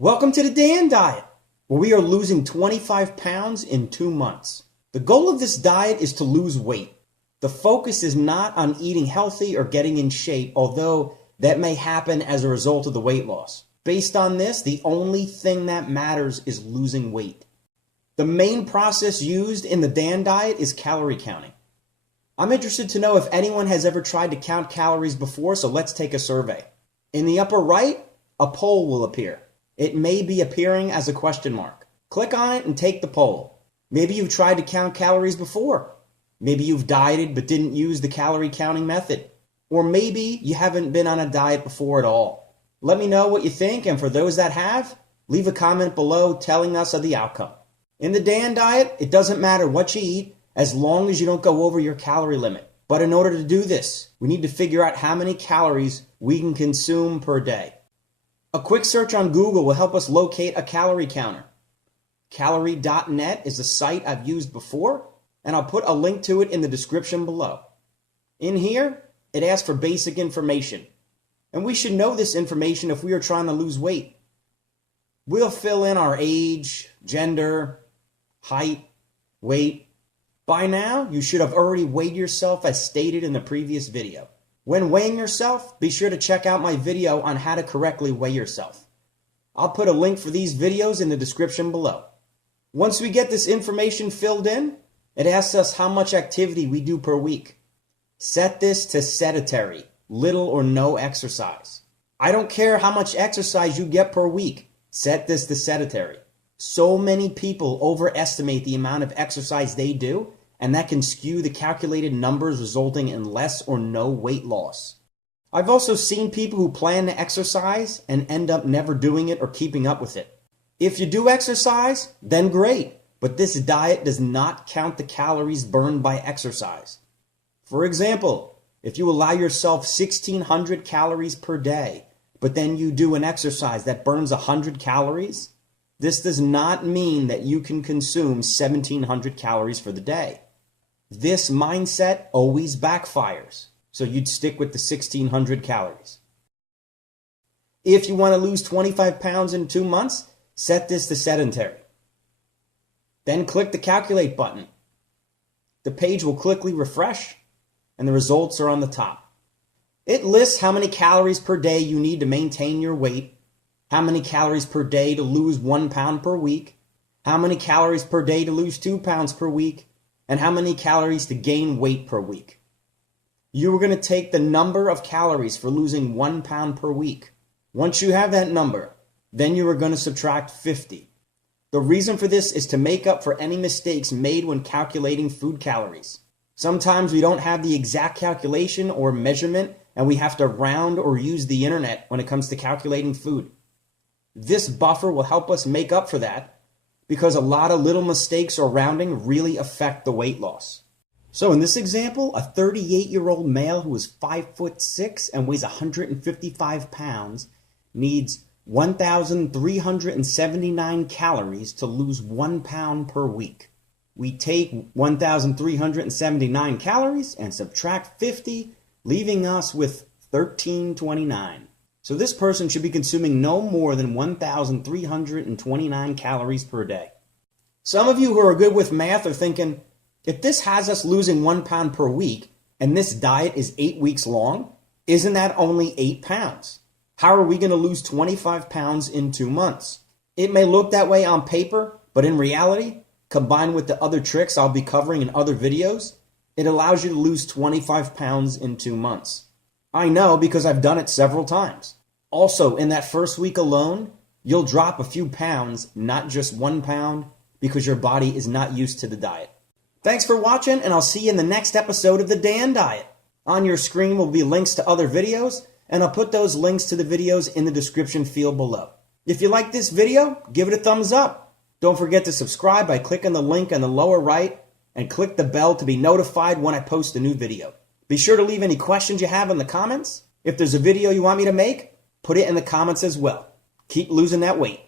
Welcome to the Dan Diet, where we are losing 25 pounds in 2 months. The goal of this diet is to lose weight. The focus is not on eating healthy or getting in shape, although that may happen as a result of the weight loss. Based on this, the only thing that matters is losing weight. The main process used in the Dan Diet is calorie counting. I'm interested to know if anyone has ever tried to count calories before, so let's take a survey. In the upper right, a poll will appear. It may be appearing as a question mark. Click on it and take the poll. Maybe you've tried to count calories before. Maybe you've dieted but didn't use the calorie counting method. Or maybe you haven't been on a diet before at all. Let me know what you think, and for those that have, leave a comment below telling us of the outcome. In the Dan Diet, it doesn't matter what you eat as long as you don't go over your calorie limit. But in order to do this, we need to figure out how many calories we can consume per day. A quick search on Google will help us locate a calorie counter. Calorie.net is a site I've used before, and I'll put a link to it in the description below. In here, it asks for basic information, and we should know this information if we are trying to lose weight. We'll fill in our age, gender, height, weight. By now, you should have already weighed yourself as stated in the previous video. When weighing yourself, be sure to check out my video on how to correctly weigh yourself. I'll put a link for these videos in the description below. Once we get this information filled in, it asks us how much activity we do per week. Set this to sedentary, little or no exercise. I don't care how much exercise you get per week. Set this to sedentary. So many people overestimate the amount of exercise they do, and that can skew the calculated numbers, resulting in less or no weight loss. I've also seen people who plan to exercise and end up never doing it or keeping up with it. If you do exercise, then great, but this diet does not count the calories burned by exercise. For example, if you allow yourself 1,600 calories per day, but then you do an exercise that burns 100 calories, this does not mean that you can consume 1,700 calories for the day. This mindset always backfires, so you'd stick with the 1,600 calories. If you want to lose 25 pounds in 2 months, set this to sedentary. Then click the calculate button. The page will quickly refresh, and the results are on the top. It lists how many calories per day you need to maintain your weight, how many calories per day to lose 1 pound per week, how many calories per day to lose 2 pounds per week, and how many calories to gain weight per week. You are going to take the number of calories for losing 1 pound per week. Once you have that number, then you are going to subtract 50. The reason for this is to make up for any mistakes made when calculating food calories. Sometimes we don't have the exact calculation or measurement, and we have to round or use the internet when it comes to calculating food. This buffer will help us make up for that, because a lot of little mistakes or rounding really affect the weight loss. So in this example, a 38-year-old male who is 5'6" and weighs 155 pounds needs 1,379 calories to lose 1 pound per week. We take 1,379 calories and subtract 50, leaving us with 1,329. So this person should be consuming no more than 1,329 calories per day. Some of you who are good with math are thinking, if this has us losing 1 pound per week, and this diet is 8 weeks long, isn't that only 8 pounds? How are we going to lose 25 pounds in 2 months? It may look that way on paper, but in reality, combined with the other tricks I'll be covering in other videos, it allows you to lose 25 pounds in 2 months. I know because I've done it several times. Also, in that first week alone, you'll drop a few pounds, not just 1 pound, because your body is not used to the diet. Thanks for watching, and I'll see you in the next episode of the Dan Diet. On your screen will be links to other videos, and I'll put those links to the videos in the description field below. If you like this video, give it a thumbs up. Don't forget to subscribe by clicking the link on the lower right, and click the bell to be notified when I post a new video. Be sure to leave any questions you have in the comments. If there's a video you want me to make, put it in the comments as well. Keep losing that weight.